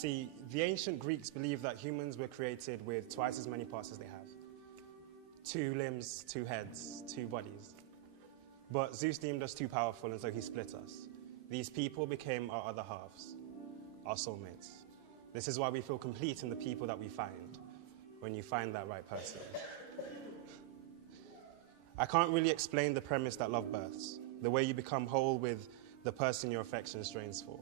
See, the ancient Greeks believed that humans were created with twice as many parts as they have. 2 limbs, 2 heads, 2 bodies. But Zeus deemed us too powerful, and so he split us. These people became our other halves, our soulmates. This is why we feel complete in the people that we find, when you find that right person. I can't really explain the premise that love births, the way you become whole with the person your affection strains for.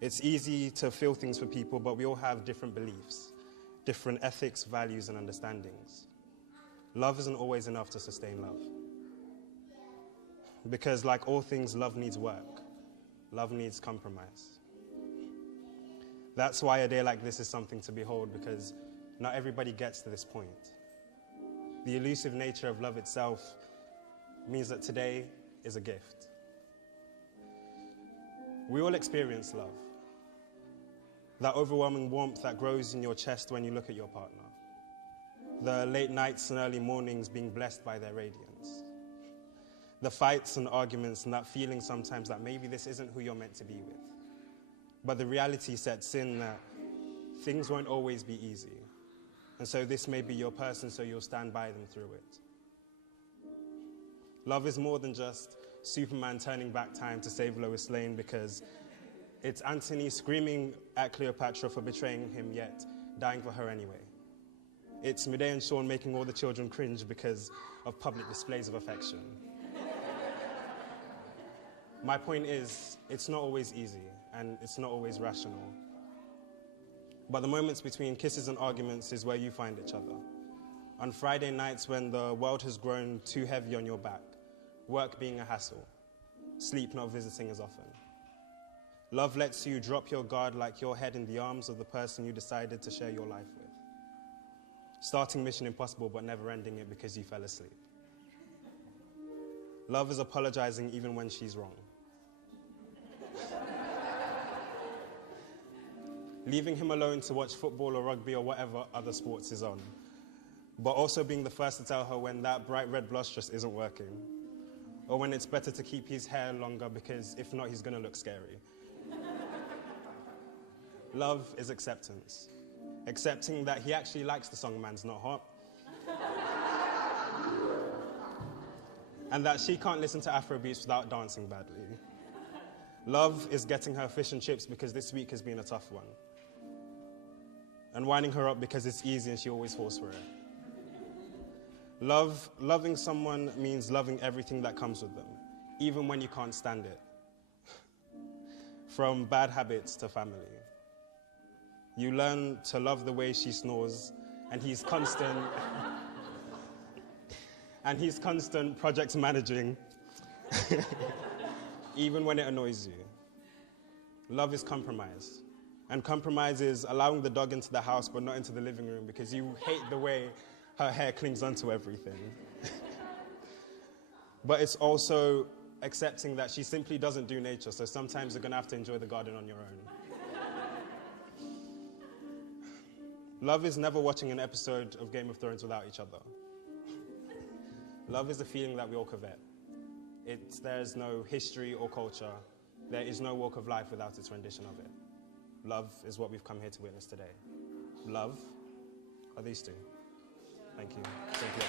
It's easy to feel things for people, but we all have different beliefs, different ethics, values, and understandings. Love isn't always enough to sustain love. Because like all things, love needs work. Love needs compromise. That's why a day like this is something to behold, because not everybody gets to this point. The elusive nature of love itself means that today is a gift. We all experience love. That overwhelming warmth that grows in your chest when you look at your partner. The late nights and early mornings being blessed by their radiance. The fights and arguments and that feeling sometimes that maybe this isn't who you're meant to be with. But the reality sets in that things won't always be easy. And so this may be your person, so you'll stand by them through it. Love is more than just Superman turning back time to save Lois Lane, because it's Antony screaming at Cleopatra for betraying him, yet dying for her anyway. It's Mide and Sean making all the children cringe because of public displays of affection. My point is, it's not always easy, and it's not always rational. But the moments between kisses and arguments is where you find each other. On Friday nights when the world has grown too heavy on your back, work being a hassle, sleep not visiting as often. Love lets you drop your guard like your head in the arms of the person you decided to share your life with. Starting Mission Impossible but never ending it because you fell asleep. Love is apologizing even when she's wrong. Leaving him alone to watch football or rugby or whatever other sports is on. But also being the first to tell her when that bright red blush just isn't working. Or when it's better to keep his hair longer because if not, he's gonna look scary. Love is acceptance. Accepting that he actually likes the song Man's Not Hot. And that she can't listen to Afrobeats without dancing badly. Love is getting her fish and chips because this week has been a tough one. And winding her up because it's easy and she always falls for it. Loving someone means loving everything that comes with them, even when you can't stand it. From bad habits to family. You learn to love the way she snores, and he's constant, project managing, even when it annoys you. Love is compromise. And compromise is allowing the dog into the house but not into the living room because you hate the way her hair clings onto everything. But it's also accepting that she simply doesn't do nature, so sometimes you're gonna have to enjoy the garden on your own. Love is never watching an episode of Game of Thrones without each other. Love is a feeling that we all covet. There's no history or culture. There is no walk of life without its rendition of it. Love is what we've come here to witness today. Love are these two. Thank you. Thank you.